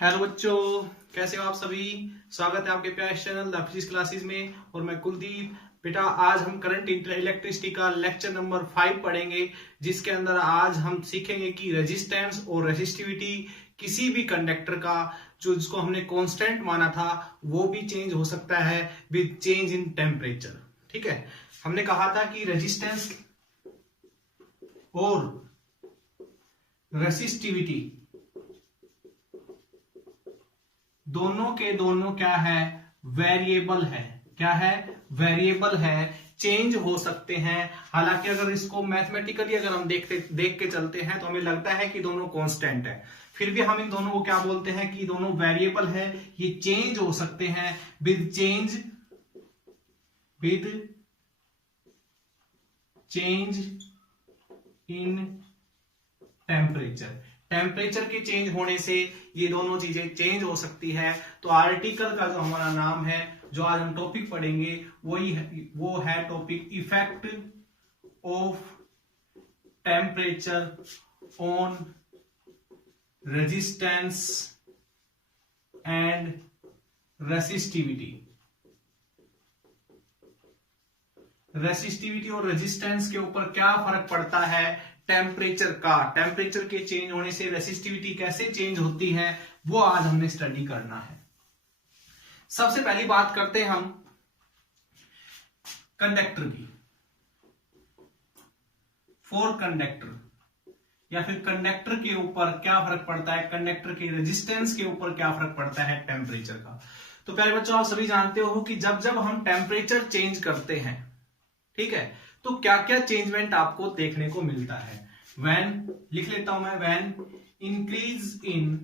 Hello बच्चों, कैसे हो आप सभी। स्वागत है आपके प्यारे चैनल द फिजिक्स क्लासेस में। और मैं कुलदीप। बेटा आज हम करंट इलेक्ट्रिसिटी का लेक्चर नंबर 5 पढ़ेंगे, जिसके अंदर आज हम सीखेंगे कि रेजिस्टेंस और रेसिस्टिविटी किसी भी कंडक्टर का जो जिसको हमने कांस्टेंट माना था वो भी चेंज हो सकता है विद चेंज इन टेम्परेचर। ठीक है, हमने कहा था कि रेजिस्टेंस और रेसिस्टिविटी दोनों के दोनों क्या है, वेरिएबल है। क्या है, वेरिएबल है, चेंज हो सकते हैं। हालांकि अगर इसको मैथमेटिकली अगर हम देख के चलते हैं तो हमें लगता है कि दोनों कांस्टेंट है, फिर भी हम इन दोनों को क्या बोलते हैं कि दोनों वेरिएबल है, ये चेंज हो सकते हैं with change in temperature. Temperature के चेंज होने से ये दोनों चीजें चेंज हो सकती है। तो आर्टिकल का जो हमारा नाम है, जो आज हम टॉपिक पढ़ेंगे वो है topic effect of temperature on resistance and resistivity. Resistivity और रेजिस्टेंस के ऊपर क्या फर्क पड़ता है टेम्परेचर का। टेम्परेचर के चेंज होने से रेसिस्टिविटी कैसे चेंज होती है वो आज हमने स्टडी करना है। सबसे पहली बात करते हैं हम कंडक्टर की। फॉर कंडक्टर या फिर कंडक्टर के ऊपर क्या फर्क पड़ता है, कंडक्टर के रेजिस्टेंस के ऊपर क्या फर्क पड़ता है टेम्परेचर का। तो प्यारे बच्चों, आप सभी जानते हो कि जब जब हम टेम्परेचर चेंज करते हैं, ठीक है, तो क्या क्या चेंजमेंट आपको देखने को मिलता है। व्हेन, लिख लेता हूं मैं, when increase in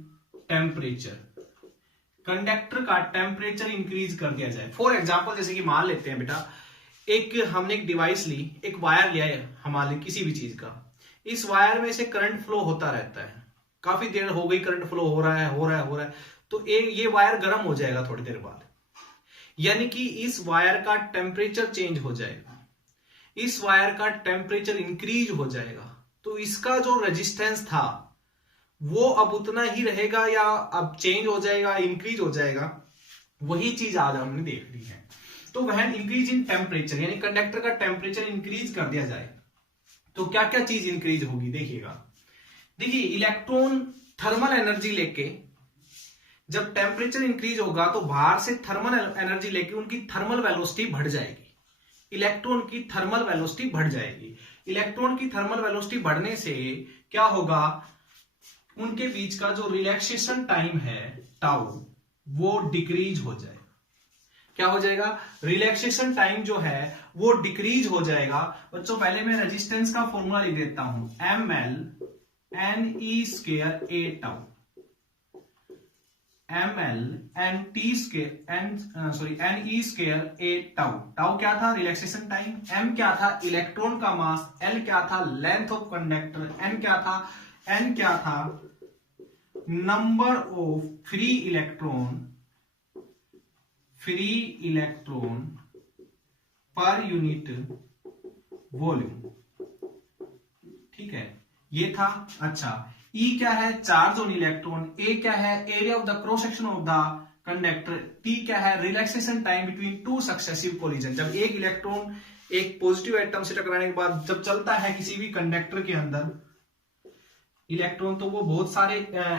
temperature, conductor का टेम्परेचर इंक्रीज कर दिया जाए। फॉर एग्जांपल, जैसे कि मान लेते हैं बेटा, हमने एक डिवाइस ली, एक वायर लिया है हमारे किसी भी चीज का, इस वायर में से करंट फ्लो होता रहता है, काफी देर हो गई करंट फ्लो हो रहा है, तो ये वायर गर्म हो जाएगा थोड़ी देर बाद, यानी कि इस वायर का टेम्परेचर चेंज हो जाएगा, इस वायर का टेम्परेचर इंक्रीज हो जाएगा। तो इसका जो रेजिस्टेंस था वो अब उतना ही रहेगा या अब चेंज हो जाएगा, इंक्रीज हो जाएगा, वही चीज आज हमने देख ली है। तो वह इंक्रीज इन टेम्परेचर, यानी कंडक्टर का टेम्परेचर इंक्रीज कर दिया जाए तो क्या क्या चीज इंक्रीज होगी, देखिएगा। देखिए, इलेक्ट्रॉन थर्मल एनर्जी लेके, जब टेम्परेचर इंक्रीज होगा तो बाहर से थर्मल एनर्जी लेके उनकी थर्मल वेलोसिटी बढ़ जाएगी, इलेक्ट्रॉन की थर्मल वेलोसिटी बढ़ जाएगी। इलेक्ट्रॉन की थर्मल वेलोसिटी बढ़ने से क्या होगा, उनके बीच का जो रिलैक्सेशन टाइम है टाउ, वो डिक्रीज हो जाएगा। क्या हो जाएगा, रिलैक्सेशन टाइम जो है वो डिक्रीज हो जाएगा। बच्चों, पहले मैं रेजिस्टेंस का फॉर्मूला लिख देता हूं, ml ne² a tau, ml ne² a tau. Tau क्या था, रिलैक्सेशन टाइम, m क्या था, इलेक्ट्रॉन का मास, l क्या था, लेंथ ऑफ कंडक्टर, n क्या था, नंबर ऑफ फ्री इलेक्ट्रॉन पर यूनिट वॉल्यूम। ठीक है, ये था। अच्छा, E क्या है, चार्ज ऑन इलेक्ट्रॉन, A क्या है, area of the cross section of the conductor, T क्या है, relaxation time between two successive collision. जब एक इलेक्ट्रॉन एक पॉजिटिव एटम से टकराने के बाद जब चलता है किसी भी कंडक्टर के अंदर इलेक्ट्रॉन, तो वो बहुत सारे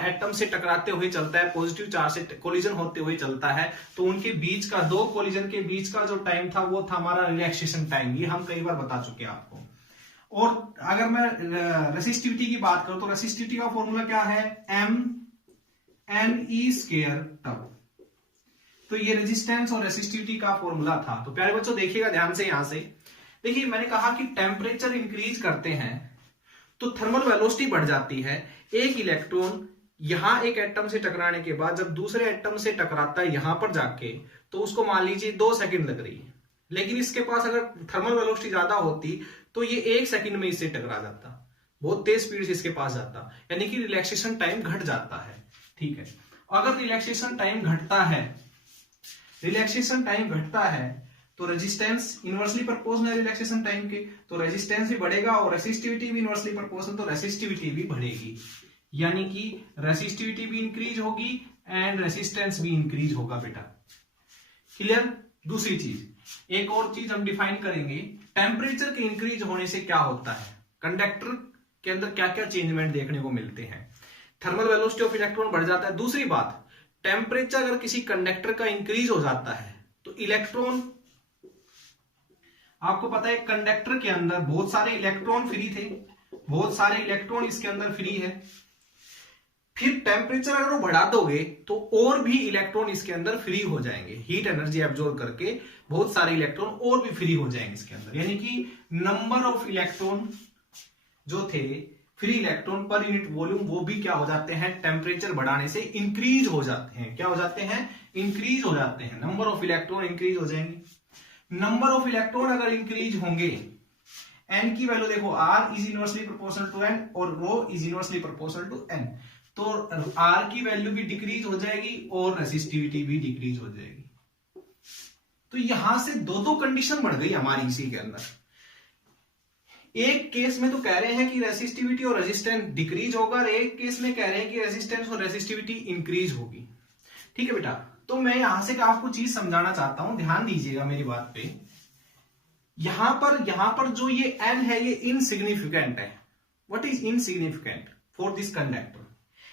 एटम से टकराते हुए चलता है, पॉजिटिव चार्ज से कोलिजन होते हुए चलता है। तो उनके बीच का, दो कोलिजन के बीच का जो टाइम था वो था हमारा रिलैक्सेशन टाइम। ये हम कई बार बता चुके हैं आपको। और अगर मैं रेसिस्टिविटी की बात करूं तो रेसिस्टिविटी का फॉर्मूला क्या है, ne² टाउ। तो ये रेजिस्टेंस और रेसिस्टिविटी का फॉर्मूला था। तो प्यारे बच्चों, देखिएगा ध्यान से, यहां से देखिए, मैंने कहा कि टेम्परेचर इंक्रीज करते हैं तो थर्मल वेलोसिटी बढ़ जाती है। एक इलेक्ट्रॉन यहां एक एटम से टकराने के बाद जब दूसरे एटम से टकराता है यहां पर जाके, तो उसको मान लीजिए 2 सेकंड लग रही है, लेकिन इसके पास अगर थर्मल वेलोसिटी ज्यादा होती तो ये 1 सेकंड में इससे टकरा जाता, बहुत तेज स्पीड से इसके पास जाता, यानी कि रिलैक्सेशन टाइम घट जाता है। ठीक है, अगर रिलैक्सेशन टाइम घटता है तो रेजिस्टेंस इनवर्सली प्रोपोर्शनल है रिलैक्सेशन टाइम के, तो रेजिस्टेंस भी बढ़ेगा और रेसिस्टिविटी भी इनवर्सली प्रोपोर्शनल, तो रेसिस्टिविटी भी बढ़ेगी। यानी कि रेसिस्टिविटी भी इंक्रीज होगी एंड रेसिस्टेंस भी इंक्रीज होगा बेटा। क्लियर। दूसरी चीज, एक और चीज हम डिफाइन करेंगे, टेम्परेचर के इंक्रीज होने से क्या होता है, कंडक्टर के अंदर क्या क्या चेंजमेंट देखने को मिलते हैं। थर्मल वेलोसिटी ऑफ इलेक्ट्रॉन बढ़ जाता है। दूसरी बात, टेम्परेचर अगर किसी कंडक्टर का इंक्रीज हो जाता है तो इलेक्ट्रॉन, आपको पता है कंडक्टर के अंदर बहुत सारे इलेक्ट्रॉन फ्री थे, बहुत सारे इलेक्ट्रॉन इसके अंदर फ्री है, फिर टेम्परेचर अगर वो बढ़ा दोगे तो और भी इलेक्ट्रॉन इसके अंदर फ्री हो जाएंगे, हीट एनर्जी एब्जॉर्ब करके बहुत सारे इलेक्ट्रॉन और भी फ्री हो जाएंगे इसके अंदर, यानी कि नंबर ऑफ इलेक्ट्रॉन जो थे फ्री इलेक्ट्रॉन पर यूनिट वॉल्यूम वो भी क्या हो जाते हैं, टेम्परेचर बढ़ाने से इंक्रीज हो जाते हैं। क्या हो जाते हैं, इंक्रीज हो जाते हैं, नंबर ऑफ इलेक्ट्रॉन इंक्रीज हो जाएंगे। नंबर ऑफ इलेक्ट्रॉन अगर इंक्रीज होंगे, एन की वैल्यू देखो, r is inversely proportional to n और rho is inversely proportional to n, तो आर की वैल्यू भी डिक्रीज हो जाएगी और रेसिस्टिविटी भी डिक्रीज हो जाएगी। तो यहां से दो कंडीशन बढ़ गई हमारी इसी के अंदर। एक केस में तो कह रहे हैं कि रेसिस्टिविटी और रेजिस्टेंस डिक्रीज होगा, और एक केस में कह रहे हैं कि रेजिस्टेंस और रेसिस्टिविटी इंक्रीज होगी। ठीक है बेटा, तो मैं यहां से आपको चीज समझाना चाहता हूं, ध्यान दीजिएगा मेरी बात पे। यहां पर जो ये एन है ये इनसिग्निफिकेंट है। What is insignificant for this conductor?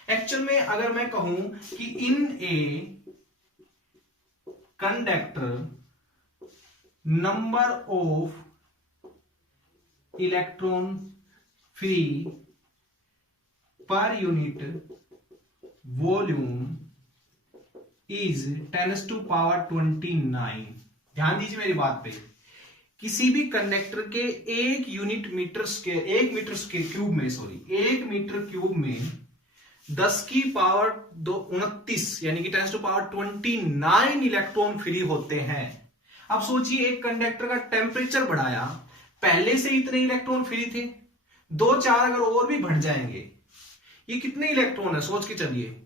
Actual में अगर मैं कहूं कि in a conductor number of electron free per unit volume is 10⁻29। ध्यान दीजिए मेरी बात पे, किसी भी कंडक्टर के एक मीटर क्यूब में 10⁻29 यानी कि 10⁻29 इलेक्ट्रॉन फ्री होते हैं। अब सोचिए एक कंडक्टर का टेम्परेचर बढ़ाया, पहले से इतने इलेक्ट्रॉन फ्री थे, 2-4 अगर और भी बढ़ जाएंगे, ये कितने इलेक्ट्रॉन है सोच के चलिए,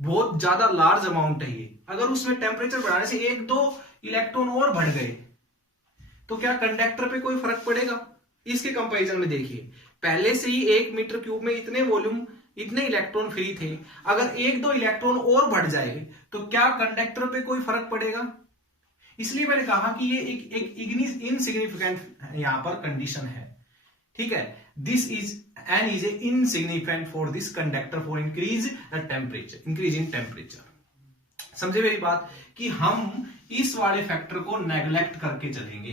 बहुत ज्यादा लार्ज अमाउंट है ये। अगर उसमें टेम्परेचर बढ़ाने से 1-2 इलेक्ट्रॉन और बढ़ गए तो क्या कंडक्टर पे कोई फर्क पड़ेगा? इसके कंपैरिजन में देखिए, पहले से ही 1 मीटर क्यूब में इतने वॉल्यूम, इतने इलेक्ट्रॉन फ्री थे, अगर 1-2 इलेक्ट्रॉन और बढ़ जाए तो क्या कंडक्टर पे कोई फर्क पड़ेगा? इसलिए मैंने कहा कि ये एक इनसिग्निफिकेंट यहां पर कंडीशन है। ठीक है, this is an is a insignificant for this conductor for increase the temperature, increase in temperature. समझे मेरी बात कि हम इस वाले फैक्टर को नेग्लेक्ट करके चलेंगे,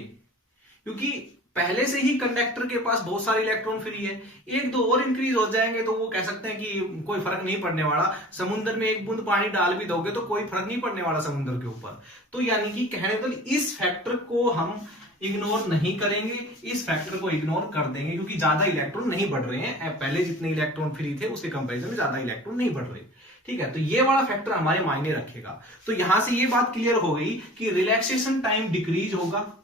क्योंकि पहले से ही कंडक्टर के पास बहुत सारे इलेक्ट्रॉन फ्री है, 1-2 और इंक्रीज हो जाएंगे तो वो कह सकते हैं कि कोई फर्क नहीं पड़ने वाला, समुद्र में 1 बूंद पानी डाल भी दोगे तो कोई फर्क नहीं पड़ने वाला समुद्र के ऊपर। तो यानी कि कहने तो इस फैक्टर को हम इग्नोर नहीं करेंगे, इस फैक्टर को इग्नोर कर देंगे, क्योंकि ज्यादा इलेक्ट्रॉन नहीं बढ़ रहे हैं, पहले जितने इलेक्ट्रॉन फ्री थे उसके कंपेरिजन में ज्यादा इलेक्ट्रॉन नहीं बढ़ रहे। ठीक है, तो ये वाला फैक्टर हमारे मायने रखेगा। तो यहां से ये बात क्लियर हो गई कि रिलैक्सेशन टाइम डिक्रीज होगा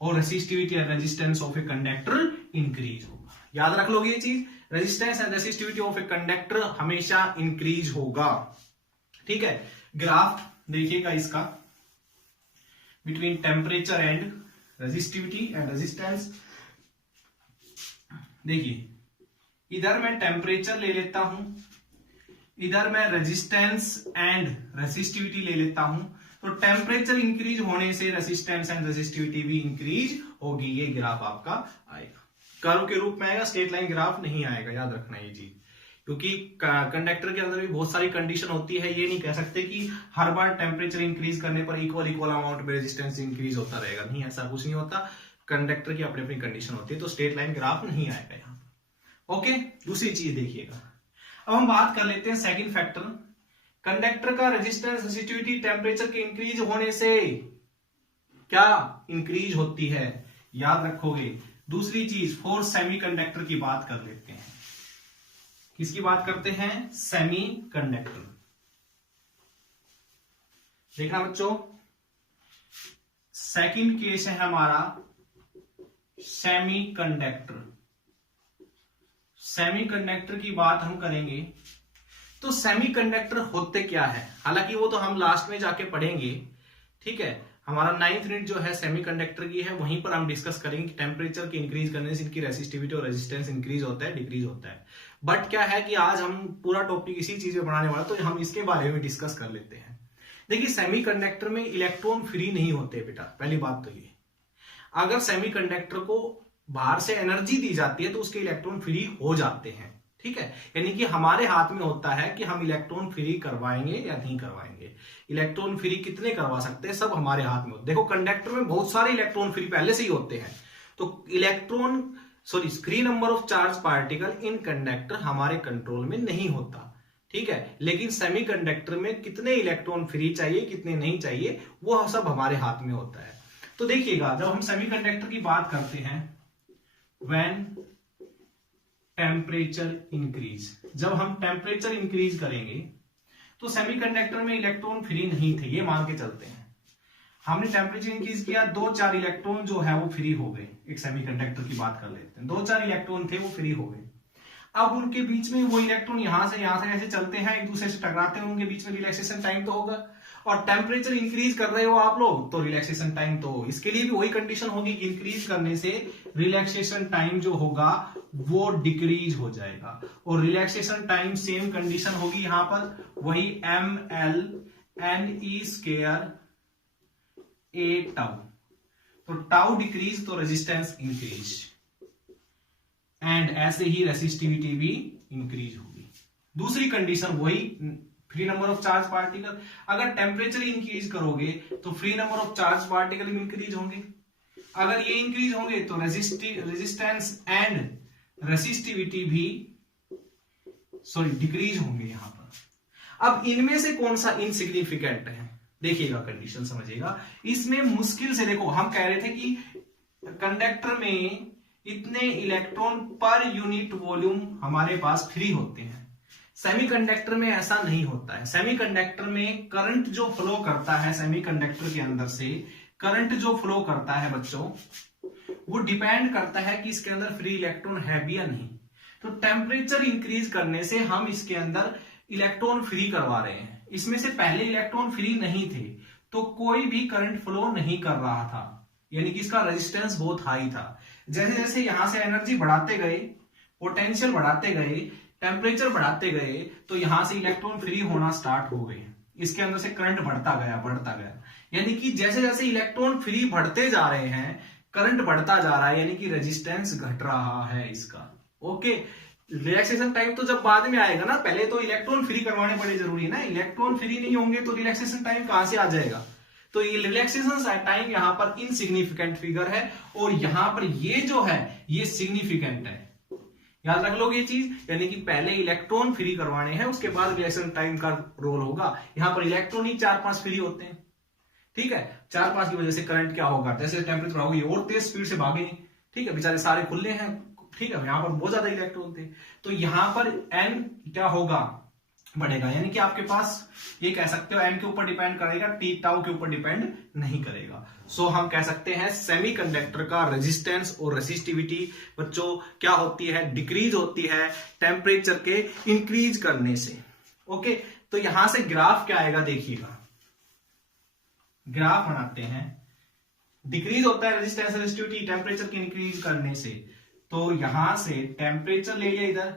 और resistivity and resistance of a conductor increase होगा। याद रख लोगे ये चीज, resistance and resistivity of a conductor हमेशा इंक्रीज होगा। ठीक है, ग्राफ देखिएगा इसका between temperature and resistivity and resistance. देखिए, इधर मैं टेम्परेचर ले लेता हूं, इधर मैं रेजिस्टेंस एंड रेसिस्टिविटी ले लेता हूं, तो टेम्परेचर इंक्रीज होने से रेसिस्टेंस एंड रेसिस्टिविटी भी इंक्रीज होगी। ये ग्राफ आपका आएगा, कर्व के रूप में आएगा, स्ट्रेट लाइन ग्राफ नहीं आएगा, याद रखना ये चीज, क्योंकि कंडक्टर के अंदर भी बहुत सारी कंडीशन होती है। ये नहीं कह सकते कि हर बार टेम्परेचर इंक्रीज करने पर इक्वल अमाउंट में रेजिस्टेंस इंक्रीज होता रहेगा, नहीं, ऐसा कुछ नहीं होता। कंडक्टर की अपनी अपनी कंडीशन होती है, तो स्ट्रेट लाइन ग्राफ नहीं आएगा यहाँ पर। ओके, दूसरी चीज देखिएगा, अब हम बात कर लेते हैं सेकंड फैक्टर, कंडक्टर का रेजिस्टेंस रेसिस्टिविटी टेम्परेचर के इंक्रीज होने से क्या इंक्रीज होती है, याद रखोगे। दूसरी चीज, फॉर सेमीकंडक्टर की बात कर लेते हैं। किसकी बात करते हैं? सेमीकंडक्टर। देखना बच्चों, सेकंड केस है हमारा सेमीकंडक्टर। सेमीकंडक्टर की बात हम करेंगे तो सेमीकंडक्टर होते क्या है, हालांकि वो तो हम लास्ट में जाके पढ़ेंगे। ठीक है, हमारा 9th यूनिट जो है सेमीकंडक्टर की है, वहीं पर हम डिस्कस करेंगे कि टेम्परेचर के इंक्रीज करने से इनकी रेसिस्टिविटी और रेजिस्टेंस इंक्रीज होता है डिक्रीज होता है। बट क्या है कि आज हम पूरा टॉपिक इसी चीज में पढ़ाने वाला, तो हम इसके बारे में डिस्कस कर लेते हैं। देखिए सेमीकंडक्टर में इलेक्ट्रॉन फ्री नहीं होते बेटा, पहली बात तो ये। अगर सेमीकंडक्टर को बाहर से एनर्जी दी जाती है तो उसके इलेक्ट्रॉन फ्री हो जाते हैं, ठीक है। यानी कि हमारे हाथ में होता है कि हम इलेक्ट्रॉन फ्री करवाएंगे या नहीं करवाएंगे। इलेक्ट्रॉन फ्री कितने करवा सकते हैं, सब हमारे हाथ में होता है। देखो कंडक्टर में बहुत सारे इलेक्ट्रॉन फ्री पहले से ही होते हैं, तो free number of charge particle in conductor हमारे कंट्रोल में नहीं होता, ठीक है। लेकिन सेमीकंडक्टर में कितने इलेक्ट्रॉन फ्री चाहिए कितने नहीं चाहिए वो सब हमारे हाथ में होता है। तो देखिएगा जब हम सेमीकंडक्टर की बात करते हैं, व्हेन टेम्परेचर इंक्रीज, जब हम टेम्परेचर इंक्रीज करेंगे तो सेमीकंडक्टर में इलेक्ट्रॉन फ्री नहीं थे, ये मान के चलते हैं। हमने टेम्परेचर इंक्रीज किया, 2-4 इलेक्ट्रॉन जो है वो फ्री हो गए। एक सेमीकंडक्टर की बात कर लेते हैं, 2-4 इलेक्ट्रॉन थे वो फ्री हो गए। अब उनके बीच में वो इलेक्ट्रॉन यहां से ऐसे चलते हैं, एक दूसरे से टकराते हैं, उनके बीच में रिलैक्सेशन टाइम तो होगा। और टेम्परेचर इंक्रीज कर रहे हो आप लोग तो रिलैक्सेशन टाइम तो, इसके लिए भी वही कंडीशन होगी कि इंक्रीज करने से रिलैक्सेशन टाइम जो होगा वो डिक्रीज हो जाएगा। और रिलैक्सेशन टाइम सेम कंडीशन होगी यहां पर, वही ml(ne²) a टाउ। तो टाउ डिक्रीज तो रेजिस्टेंस इंक्रीज, एंड ऐसे ही रेसिस्टिविटी भी इंक्रीज होगी। दूसरी कंडीशन वही free number of charge particle. अगर टेम्परेचर इंक्रीज करोगे तो free number of charge particle increase होंगे, अगर ये इंक्रीज होंगे तो रेजिस्टेंस एंड रेसिस्टिविटी भी डिक्रीज होंगे यहां पर। अब इनमें से कौन सा इनसिग्निफिकेंट है, देखिएगा कंडीशन समझिएगा। इसमें मुश्किल से, देखो हम कह रहे थे कि कंडक्टर में इतने इलेक्ट्रॉन पर यूनिट वॉल्यूम हमारे पास फ्री होते हैं। सेमीकंडक्टर में ऐसा नहीं होता है। सेमीकंडक्टर में करंट जो फ्लो करता है, सेमीकंडक्टर के अंदर से करंट जो फ्लो करता है बच्चों, वो डिपेंड करता है कि इसके अंदर फ्री इलेक्ट्रॉन है भी या नहीं। तो टेम्परेचर इंक्रीज करने से हम इसके अंदर इलेक्ट्रॉन फ्री करवा रहे हैं। इसमें से पहले इलेक्ट्रॉन फ्री नहीं थे तो कोई भी करंट फ्लो नहीं कर रहा था, यानी कि इसका रेजिस्टेंस बहुत हाई था। जैसे जैसे यहां से एनर्जी बढ़ाते गए, पोटेंशियल बढ़ाते गए, टेम्परेचर बढ़ाते गए, तो यहां से इलेक्ट्रॉन फ्री होना स्टार्ट हो गए। इसके अंदर से करंट बढ़ता गया। यानी कि जैसे जैसे इलेक्ट्रॉन फ्री बढ़ते जा रहे हैं, करंट बढ़ता जा रहा है, यानी कि रेजिस्टेंस घट रहा है इसका। ओके, रिलैक्सेशन टाइम तो जब बाद में आएगा ना, पहले तो इलेक्ट्रॉन फ्री करवाने बड़े जरूरी है ना। इलेक्ट्रॉन फ्री नहीं होंगे तो रिलैक्सेशन टाइम कहां से आ जाएगा। तो ये रिलैक्सेशन टाइम यहां पर इनसिग्निफिकेंट फिगर है, और यहां पर ये जो है ये सिग्निफिकेंट है। याद रख लो ये चीज, यानी कि पहले इलेक्ट्रॉन फ्री करवाने हैं, उसके बाद रिलैक्सेशन टाइम का रोल होगा। यहां पर इलेक्ट्रॉन ही 4-5 फ्री होते हैं, ठीक है। 4-5 की वजह से करंट क्या होगा, जैसे टेम्परेचर होगा ये और तेज स्पीड से भागेंगे, ठीक है। बेचारे सारे खुले हैं, ठीक है। यहां पर बहुत ज्यादा इलेक्ट्रॉन थे, तो यहां पर n क्या होगा, बढ़ेगा। यानी कि आपके पास ये कह सकते हो n के ऊपर डिपेंड करेगा, t टाउ के ऊपर डिपेंड नहीं करेगा। सो हम कह सकते हैं सेमीकंडक्टर का रेजिस्टेंस और रेसिस्टिविटी बच्चों क्या होती है, डिक्रीज होती है टेम्परेचर के इंक्रीज करने से। ओके, तो यहां से ग्राफ क्या आएगा, देखिएगा ग्राफ बनाते हैं। डिक्रीज होता है रेजिस्टेंस रेसिस्टिविटी टेम्परेचर के इंक्रीज करने से, तो यहां से टेम्परेचर ले लिया इधर,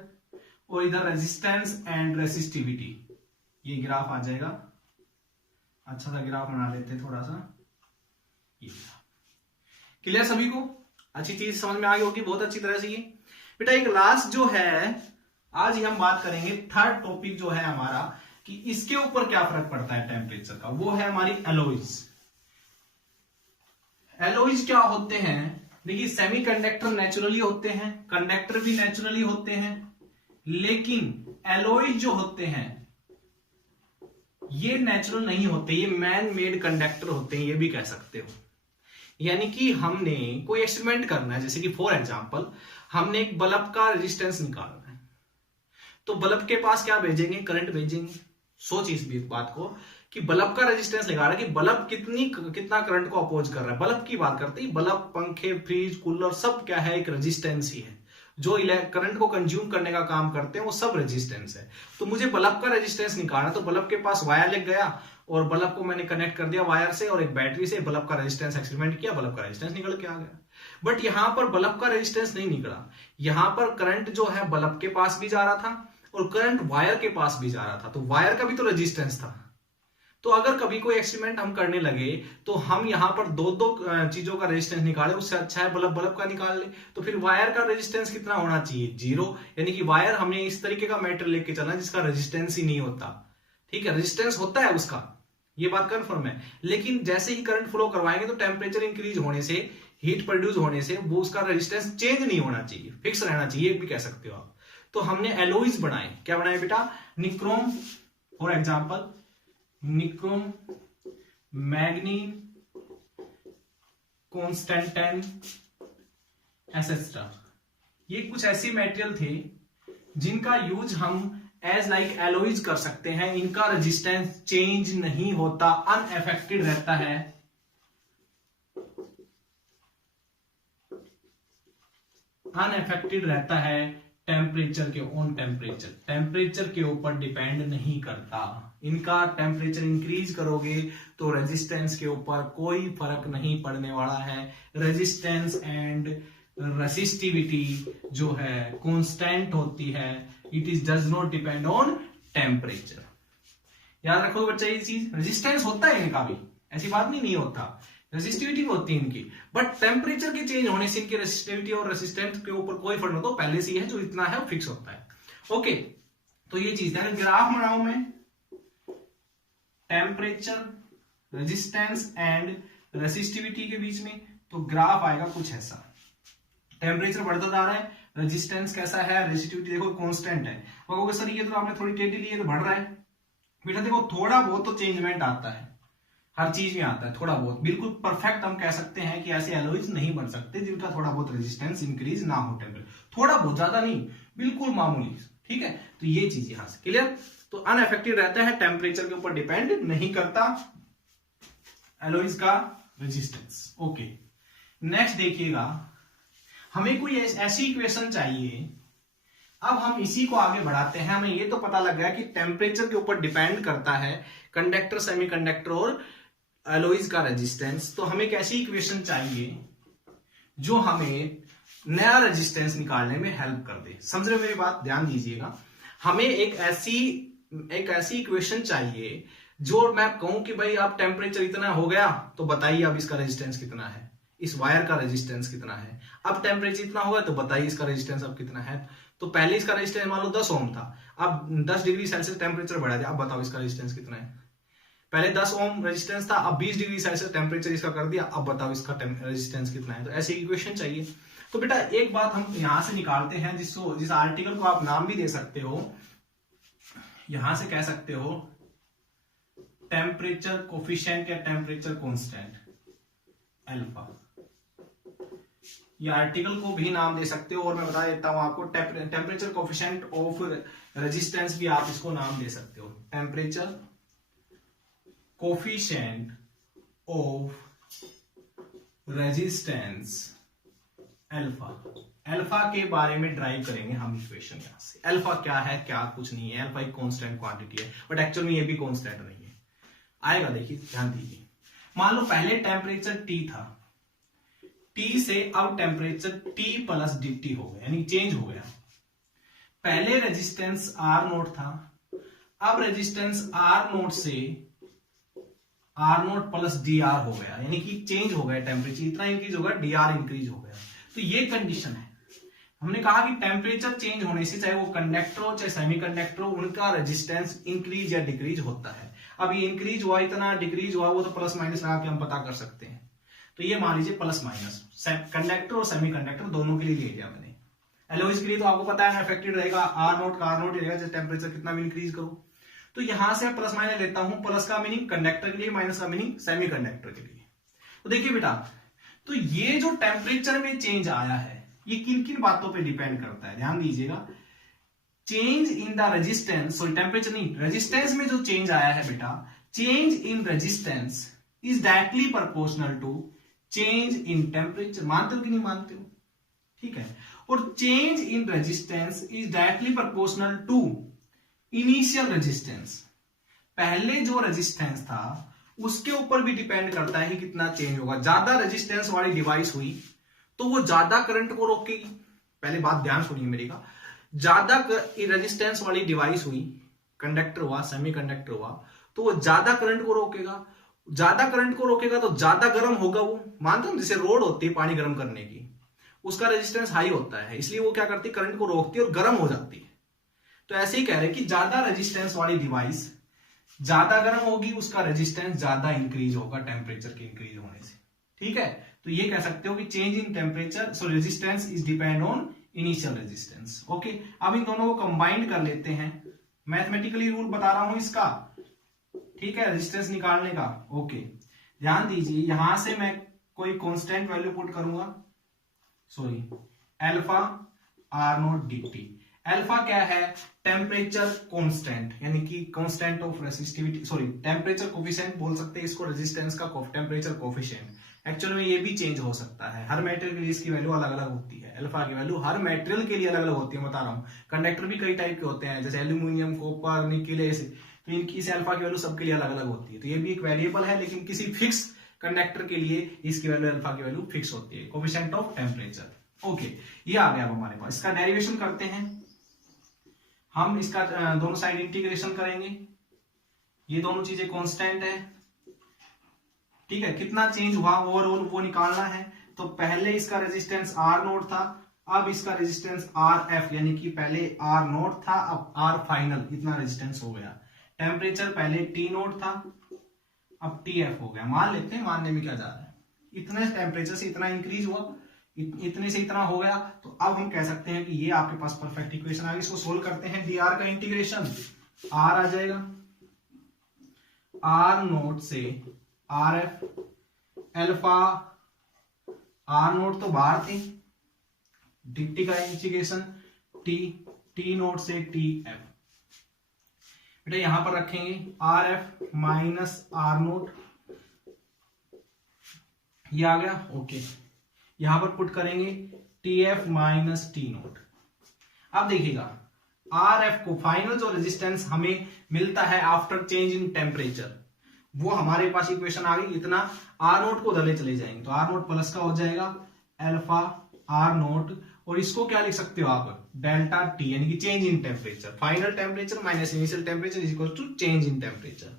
और इधर रेजिस्टेंस एंड रेसिस्टिविटी, ये ग्राफ आ जाएगा। अच्छा सा ग्राफ बना लेते हैं थोड़ा सा, ये क्लियर सभी को, अच्छी चीज समझ में आ गई होगी बहुत अच्छी तरह से। ये बेटा एक लास्ट जो है आज ही हम बात करेंगे, थर्ड टॉपिक जो है हमारा, कि इसके ऊपर क्या फर्क पड़ता है टेम्परेचर का, वो है हमारी एलॉयज। एलॉयज क्या होते हैं, देखिए सेमीकंडक्टर नेचुरली होते हैं, कंडक्टर भी नेचुरली होते हैं, लेकिन एलॉय जो होते हैं ये नेचुरल नहीं होते, ये मैन मेड कंडक्टर होते हैं, ये भी कह सकते हो। यानी कि हमने कोई एक्सपेरिमेंट करना है, जैसे कि फॉर एग्जांपल हमने एक बल्ब का रेजिस्टेंस निकालना है, तो बल्ब के पास क्या भेजेंगे, करंट भेजेंगे। सोच इस बात को कि बल्ब का रेजिस्टेंस लगा रहा है कि बल्ब कितना करंट को अपोज कर रहा है। बल्ब की बात करते हैं, बल्ब, पंखे, फ्रिज, कूलर सब क्या है, एक रेजिस्टेंस ही है जो करंट को कंज्यूम करने का काम करते हैं वो सब रेजिस्टेंस है। तो मुझे बल्ब का रेजिस्टेंस निकालना, तो बल्ब के पास वायर लग गया और बल्ब को मैंने कनेक्ट कर दिया वायर से और एक बैटरी से, बल्ब का रेजिस्टेंस एक्सपेरिमेंट किया, बल्ब का रेजिस्टेंस निकल के आ गया। बट यहां पर बल्ब का रेजिस्टेंस नहीं निकला, यहां पर करंट जो है बल्ब के पास भी जा रहा था और करंट वायर के पास भी जा रहा था, तो वायर का भी तो रेजिस्टेंस था। तो अगर कभी कोई एक्सपेरिमेंट हम करने लगे तो हम यहां पर दो दो चीजों का रेजिस्टेंस निकाले, उससे अच्छा है बल्ब का निकाल ले। तो फिर वायर का रेजिस्टेंस कितना होना चाहिए? 0। यानी कि वायर हमने इस तरीके का मेटेरियल लेके चलना जिसका रेजिस्टेंस ही नहीं होता। ठीक है, रेजिस्टेंस होता है उसका, ये बात कंफर्म है, लेकिन जैसे ही करंट फ्लो करवाएंगे तो टेम्परेचर इंक्रीज होने से, हीट प्रोड्यूस होने से वो उसका रेजिस्टेंस चेंज नहीं होना चाहिए, फिक्स रहना चाहिए भी कह सकते हो आप। तो हमने एलॉयज बनाए, क्या बनाए बेटा? Nichrome for example, nichrome, मैग्नीन, Constantine, etcetera. ये कुछ ऐसे मटेरियल थे जिनका यूज हम एज लाइक एलॉयज कर सकते हैं। इनका रेजिस्टेंस चेंज नहीं होता, अनअफेक्टेड रहता है। अनअफेक्टेड रहता है टेम्परेचर के, ऑन टेम्परेचर के ऊपर डिपेंड नहीं करता। इनका टेम्परेचर इंक्रीज करोगे तो रेजिस्टेंस के ऊपर कोई फर्क नहीं पड़ने वाला है। रेजिस्टेंस एंड रेसिस्टिविटी जो है कांस्टेंट होती है, it is does not depend on temperature. याद रखो बच्चा ये चीज, रेजिस्टेंस होता है इनका भी, ऐसी बात नहीं होता, रेसिस्टिविटी होती है इनकी, बट टेम्परेचर के चेंज होने से इनकी रेसिस्टिविटी और रेसिस्टेंस के ऊपर कोई फर्क नहीं होता, पहले से ही है जो इतना है वो फिक्स होता है। ओके, तो ये चीज है। ग्राफ बनाऊं मैं, टेम्परेचर, रेजिस्टेंस एंड रेसिस्टिविटी के बीच में, तो ग्राफ आएगा कुछ ऐसा। टेम्परेचर बढ़ता जा रहा है, रेजिस्टेंस कैसा है, रेसिस्टिविटी देखो कांस्टेंट है। और सर ये तो आपने थोड़ी टेढ़ी ली है तो बढ़ रहा है। बेटा देखो थोड़ा बहुत तो चेंजमेंट आता है, हर चीज में आता है थोड़ा बहुत। बिल्कुल परफेक्ट हम कह सकते हैं कि ऐसे एलॉयज नहीं बन सकते जिनका थोड़ा बहुत रेजिस्टेंस इंक्रीज ना हो, टेम्परेचर थोड़ा बहुत, ज्यादा नहीं, बिल्कुल मामूली। ठीक है, तो ये चीज यहां से क्लियर। तो अनअफेक्टेड रहता है, टेम्परेचर के ऊपर डिपेंड नहीं करता एलॉयज का रेजिस्टेंस। ओके, नेक्स्ट देखिएगा, हमें कोई ऐसी इक्वेशन चाहिए। अब हम इसी को आगे बढ़ाते हैं। हमें ये तो पता लग गया कि टेम्परेचर के ऊपर डिपेंड करता है कंडक्टर, सेमीकंडक्टर और एलॉयज का रेजिस्टेंस। तो हमें एक ऐसी इक्वेशन चाहिए जो हमें नया रेजिस्टेंस निकालने में हेल्प कर दे। समझ रहे हो मेरी बात? ध्यान दीजिएगा, हमें एक ऐसी इक्वेशन चाहिए जो मैं कहूं कि भाई अब टेम्परेचर इतना हो गया तो बताइए अब इसका रेजिस्टेंस कितना है, इस वायर का रेजिस्टेंस कितना है। अब टेम्परेचर इतना होगा तो बताइए इसका रेजिस्टेंस अब कितना है। तो पहले इसका रेजिस्टेंस मान लो 10 ओम था, अब 10 डिग्री सेल्सियस टेम्परेचर बढ़ा दिया, अब बताओ इसका रेजिस्टेंस कितना है। पहले 10 ओम रेजिस्टेंस था, अब 20 डिग्री सेल्सियस टेम्परेचर इसका कर दिया, अब बताओ इसका रेजिस्टेंस कितना है। तो ऐसी इक्वेशन चाहिए। तो बेटा एक बात हम यहां से निकालते हैं, जिस आर्टिकल को आप नाम भी दे सकते हो, यहां से कह सकते हो टेम्परेचर कोफिशिएंट या टेम्परेचर कांस्टेंट अल्फा। ये आर्टिकल को भी नाम दे सकते हो, और मैं बता देता हूं आपको टेम्परेचर कोफिशिएंट ऑफ रेजिस्टेंस भी आप इसको नाम दे सकते हो, temperature coefficient of resistance alpha. Alpha के बारे में ड्राइव करेंगे हम इक्वेशन यहां से। अल्फा क्या है, क्या कुछ नहीं है, अल्फा एक कांस्टेंट क्वांटिटी है, बट एक्चुअल में ये भी कांस्टेंट नहीं है। आएगा, देखिए ध्यान दीजिए। मान लो पहले टेम्परेचर T था, T से अब टेम्परेचर T प्लस dt हो गया, यानी चेंज हो गया। पहले रेजिस्टेंस R0 था, अब रेजिस्टेंस R0 से R0 प्लस dr हो गया, यानी कि चेंज हो गया, टेम्परेचर इतना इंक्रीज हो गया, dr इंक्रीज हो गया। तो ये कंडीशन है। हमने कहा कि टेम्परेचर चेंज होने से, चाहे वो कंडक्टर हो चाहे सेमीकंडक्टर हो, उनका रेजिस्टेंस इंक्रीज या डिक्रीज होता है। अब ये इंक्रीज हुआ इतना, डिक्रीज हुआ वो तो प्लस माइनस लगा के हम पता कर सकते हैं। तो ये मान लीजिए प्लस माइनस, कंडक्टर और सेमीकंडक्टर दोनों के लिए ले लिया मैंने। एलॉयज के लिए तो आपको पता है अफेक्टेड रहेगा, R0 का R0 रहेगा, चाहे टेम्परेचर कितना भी इंक्रीज करो। तो यहां से प्लस माइनस लेता हूं, प्लस का मीनिंग कंडक्टर के लिए, माइनस का मीनिंग सेमीकंडक्टर के लिए। तो देखिए बेटा, तो ये जो टेम्परेचर में चेंज आया है ये किन किन बातों पे डिपेंड करता है, ध्यान दीजिएगा। Change in the resistance, sorry temperature नहीं, रेजिस्टेंस में जो चेंज आया है बेटा, change in resistance is directly proportional to change in temperature. मानते हो कि नहीं मानते हो? ठीक है। और change in resistance is directly proportional to initial resistance. पहले जो रेजिस्टेंस था उसके ऊपर भी डिपेंड करता है कि कितना चेंज होगा। ज्यादा रेजिस्टेंस वाली डिवाइस हुई तो वो ज्यादा करंट को रोकेगी। पहले बात ध्यान सुनिए मेरी का, ज्यादा रेजिस्टेंस वाली डिवाइस हुई, कंडक्टर हुआ, सेमीकंडक्टर हुआ, तो वो ज्यादा करंट को रोकेगा। ज्यादा करंट को रोकेगा तो ज्यादा गर्म होगा वो। मानते हो जैसे रोड होती है पानी गर्म करने की, उसका रेजिस्टेंस हाई होता है, इसलिए वो क्या करती है, करंट को रोकती है और गर्म हो जाती है। तो ऐसे ही कह रहे हैं कि ज्यादा रेजिस्टेंस वाली डिवाइस ज्यादा गर्म होगी, उसका रेजिस्टेंस ज्यादा इंक्रीज होगा टेम्परेचर के इंक्रीज होने से। ठीक है, तो ये कह सकते हो कि change in temperature so resistance is depend on initial resistance. Okay, अब इन दोनों को कंबाइंड कर लेते हैं। मैथमेटिकली रूल बता रहा हूं इसका, ठीक है, रेजिस्टेंस निकालने का। ओके, ध्यान दीजिए, यहां से मैं कोई कांस्टेंट वैल्यू पुट करूंगा, sorry, alpha R naught D T. Alpha क्या है, टेम्परेचर कांस्टेंट, यानी कि constant of resistivity, sorry temperature coefficient बोल सकते हैं इसको, रेजिस्टेंस का टेम्परेचर कोफिशिएंट। एक्चुअल में ये भी चेंज हो सकता है, हर मेटेरियल के लिए इसकी वैल्यू अलग अलग होती है। अल्फा की वैल्यू हर मेटेरियल के लिए अलग अलग होती है, बता रहा हूं। कंडक्टर भी कई टाइप के होते हैं, जैसे एल्यूमिनियम, कॉपर, निकेल, ऐसे, तो इनकी इस अल्फा की वैल्यू सबके लिए अलग अलग होती है। तो ये भी एक वेरिएबल है, लेकिन किसी फिक्स कंडक्टर के लिए इसकी वैल्यू अल्फा की वैल्यू फिक्स होती है, कोफिशिएंट ऑफ टेम्परेचर। ओके, ये आ गया अब हमारे पास। इसका डेरिवेशन करते हैं हम, इसका दोनों साइड इंटीग्रेशन करेंगे। ये दोनों चीजें कांस्टेंट है, ठीक है। कितना चेंज हुआ ओवरऑल वो निकालना है। तो पहले इसका रेजिस्टेंस आर नोट था, अब इसका रेजिस्टेंस आर एफ, यानी कि पहले आर नोट था, अब आर फाइनल, इतना रेजिस्टेंस हो गया। टेम्परेचर पहले टी नोट था, अब टी एफ हो गया। मान लेते हैं, मानने में क्या जा रहा है, इतने टेम्परेचर से इतना इंक्रीज हुआ, इतने से इतना हो गया। तो अब हम कह सकते हैं कि ये आपके पास परफेक्ट इक्वेशन आ गई। इसको सोल्व करते हैं, डी आर का इंटीग्रेशन, आर आ जाएगा आर नोट से R F, alpha R naught तो बाहर थी, डी का इंटीग्रेशन टी, टी नोट से टी एफ, बेटा यहां पर रखेंगे R F minus R naught, ये आ गया। ओके, यहां पर पुट करेंगे T F minus T naught. अब देखिएगा, आर एफ को फाइनल जो रेजिस्टेंस हमें मिलता है आफ्टर चेंज इन टेम्परेचर, वो हमारे पास इक्वेशन आ गई। इतना आर नोट को उधर चले जाएंगे तो आर नोट प्लस का हो जाएगा अल्फा आर नोट, और इसको क्या लिख सकते हो आप, डेल्टा टी, यानी कि change in temperature, final temperature minus initial temperature is equal to change in temperature.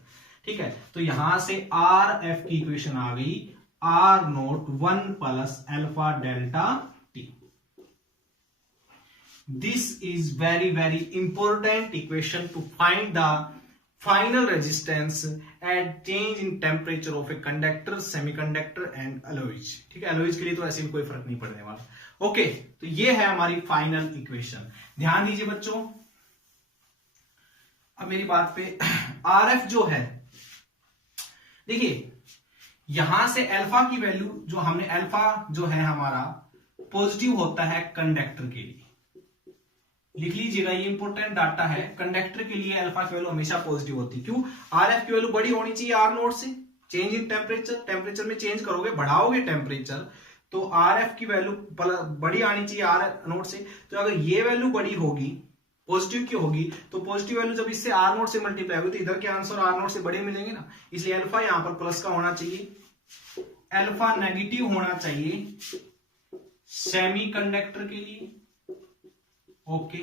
ठीक है, तो यहां से आर एफ की इक्वेशन आ गई R naught 1 plus alpha delta T. This is very very important equation to find the final resistance at change in temperature of a conductor, semiconductor and alloys. ठीक है, अलॉयज के लिए तो ऐसे भी कोई फर्क नहीं पड़ने वाला। ओके, तो ये है हमारी फाइनल इक्वेशन। ध्यान दीजिए बच्चों, अब मेरी बात पे आर एफ जो है, देखिए यहां से अल्फा की वैल्यू जो हमने, अल्फा जो है हमारा पॉजिटिव होता है कंडक्टर के लिए, लिख लीजिएगा, ये इंपॉर्टेंट डाटा है। कंडक्टर के लिए अल्फा की वैल्यू हमेशा पॉजिटिव होती है। क्यों, आर एफ की वैल्यू बड़ी होनी चाहिए आर नोट से। चेंज इन टेम्परेचर, टेम्परेचर में चेंज करोगे, बढ़ाओगे टेम्परेचर, तो आर एफ की वैल्यू बड़ी आनी चाहिए आर नोट से। तो अगर ये वैल्यू बड़ी होगी, पॉजिटिव की होगी, तो पॉजिटिव वैल्यू जब इससे आर नोट से मल्टीप्लाई होगी तो इधर के आंसर आर नोट से बड़े मिलेंगे ना, इसलिए अल्फा यहां पर प्लस का होना चाहिए। अल्फा नेगेटिव होना चाहिए सेमीकंडक्टर के लिए। ओके,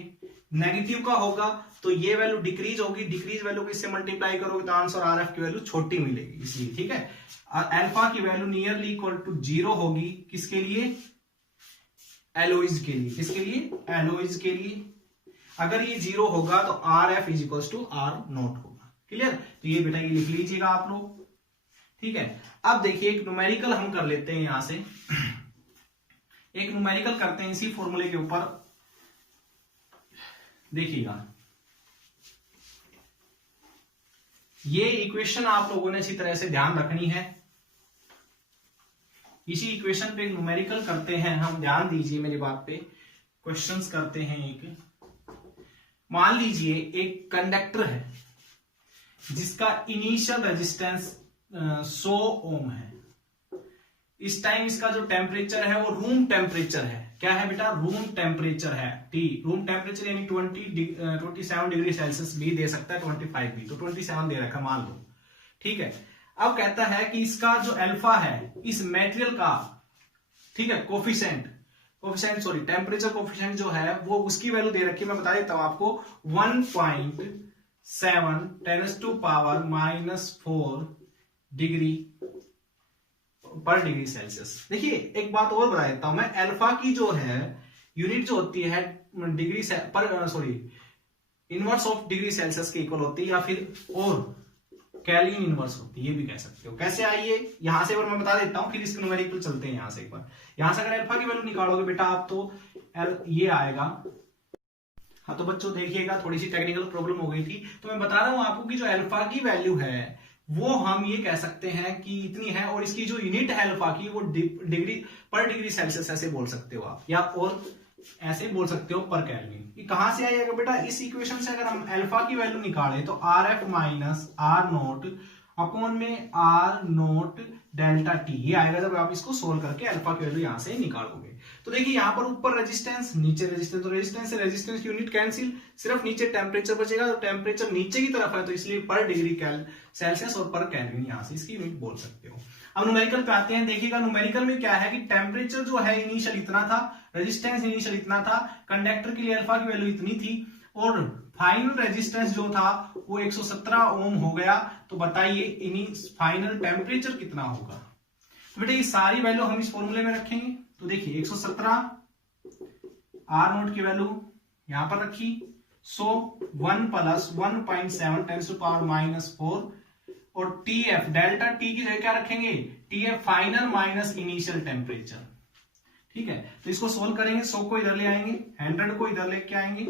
नेगेटिव का होगा तो ये वैल्यू डिक्रीज होगी, डिक्रीज वैल्यू को इससे मल्टीप्लाई करोगे तो आंसर आर एफ की वैल्यू छोटी मिलेगी, इसलिए। ठीक है, अल्फा की वैल्यू नियरली इक्वल टू 0 होगी, किसके लिए, एलोइज के लिए। किसके लिए, एलोइज के लिए। अगर ये 0 होगा तो R F is equal to R naught होगा। क्लियर, तो ये बेटा ये लिख लीजिएगा आप लोग। ठीक है, अब देखिए एक न्यूमेरिकल हम कर लेते हैं, यहां से एक न्यूमेरिकल करते हैं इसी फॉर्मूले के ऊपर। देखिएगा, ये इक्वेशन आप लोगों ने अच्छी तरह से ध्यान रखनी है। इसी इक्वेशन पे एक न्यूमेरिकल करते हैं हम, ध्यान दीजिए मेरी बात पे। क्वेश्चंस करते हैं एक, मान लीजिए एक कंडक्टर है जिसका इनिशियल रेजिस्टेंस 100 ओम है। इस टाइम इसका जो टेम्परेचर है वो रूम टेम्परेचर है, क्या है बेटा, रूम टेम्परेचर है T, रूम टेम्परेचर यानी 27 डिग्री सेल्सियस भी दे सकता है, 25 भी, तो 27 दे रखा मान लो, ठीक है। अब कहता है कि इसका जो अल्फा है इस मेटेरियल का, ठीक है, कोफिशिएंट सॉरी टेम्परेचर कोफिशिएंट जो है वो उसकी वैल्यू दे रखी है, मैं बता देता हूं आपको 1.7 10⁻⁻⁴ डिग्री पर डिग्री सेल्सियस। देखिए एक बात और बता देता हूं मैं, अल्फा की जो है यूनिट जो होती है डिग्री पर sorry inverse of degree Celsius के इक्वल होती है, या फिर और केल्विन इनवर्स होती है, ये भी कह सकते हो। कैसे आइए यहां से, मैं बता देता हूं, फिर इसके न्यूमेरिकल चलते हैं यहां से एक बार। यहां से अगर अल्फा की वैल्यू निकालोगे बेटा आप तो ये आएगा। हाँ तो बच्चों देखिएगा, थोड़ी सी टेक्निकल प्रॉब्लम हो गई थी, तो मैं बता रहा हूं आपको कि जो अल्फा की वैल्यू है वो हम ये कह सकते हैं कि इतनी है, और इसकी जो यूनिट है अल्फा की वो डिग्री पर डिग्री सेल्सियस ऐसे बोल सकते हो आप, या और ऐसे बोल सकते हो पर केल्विन। ये कहां से आएगा बेटा, इस इक्वेशन से अगर हम अल्फा की वैल्यू निकालें तो RF minus R naught upon में R नोट डेल्टा T, ये आएगा जब आप इसको सोल्व करके अल्फा की वैल्यू यहां से निकालोगे। तो देखिए यहां पर ऊपर रेजिस्टेंस नीचे रेजिस्टेंस, तो रेजिस्टेंस से रेजिस्टेंस की यूनिट कैंसिल, सिर्फ नीचे टेम्परेचर बचेगा, तो टेम्परेचर नीचे की तरफ है तो इसलिए पर डिग्री सेल्सियस और पर केल्विन यहां से इसकी यूनिट बोल सकते हो। अब न्यूमेरिकल पे आते हैं। देखिएगा न्यूमेरिकल में क्या है कि टेम्परेचर जो है इनिशियल इतना था, रेजिस्टेंस इनिशियल इतना था, कंडक्टर के लिए अल्फा की वैल्यू इतनी थी, और फाइनल रेजिस्टेंस जो था वो 117 ओम हो गया। तो बताइए फाइनल टेम्परेचर कितना होगा। तो बेटा ये सारी वैल्यू हम इस फॉर्मूले में रखेंगे। तो देखिए 117 R नोट की वैल्यू यहां पर रखी, सो 1 प्लस 1.7 10⁻⁻⁴, और TF डेल्टा T की जगह क्या रखेंगे, TF final minus initial temperature, ठीक है। तो इसको सोल्व करेंगे, 100 को इधर ले आएंगे, 100 को इधर लेके आएंगे,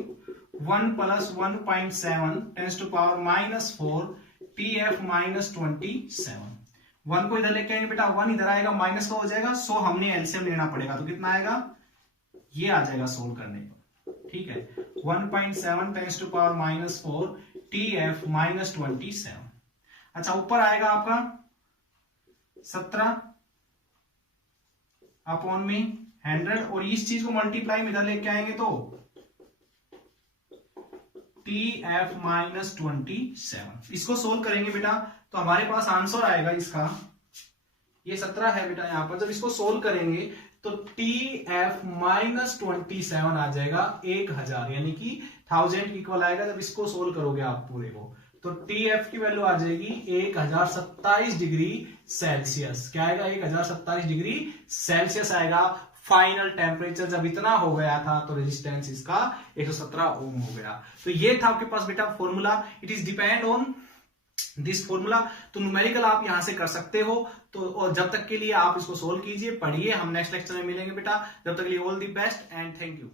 1 प्लस 1.7 10⁻⁻⁴ TF माइनस 27, 1 को इधर लेके आएंगे बेटा, 1 इधर आएगा, माइनस का हो जाएगा, 100 हमने एलसीएम लेना पड़ेगा, तो कितना आएगा, ये आ जाएगा सोल्व करने पर, ठीक है। 1.7 10⁻⁻⁴ TF माइनस 27। अच्छा ऊपर आएगा आपका 17 अपॉन में 100, और इस चीज को मल्टीप्लाई में इधर लेके आएंगे तो TF माइनस 27। इसको सोल्व करेंगे बेटा तो हमारे पास आंसर आएगा इसका, ये 17 है बेटा यहां पर, जब इसको सोल्व करेंगे तो TF माइनस 27 आ जाएगा 1000, यानी कि 1000 इक्वल आएगा जब इसको सोल्व करोगे आप पूरे को, तो TF की वैल्यू आ जाएगी 1027 डिग्री सेल्सियस। क्या आएगा, 1027 डिग्री सेल्सियस आएगा फाइनल टेम्परेचर। जब इतना हो गया था तो रेजिस्टेंस इसका 117 ओम हो गया। तो ये था आपके पास बेटा formula, it is depend on this formula. तो न्यूमेरिकल आप यहां से कर सकते हो। तो और जब तक के लिए आप इसको सोल्व कीजिए, पढ़िए, हम नेक्स्ट लेक्चर में मिलेंगे बेटा। जब तक के लिए all the best and thank you.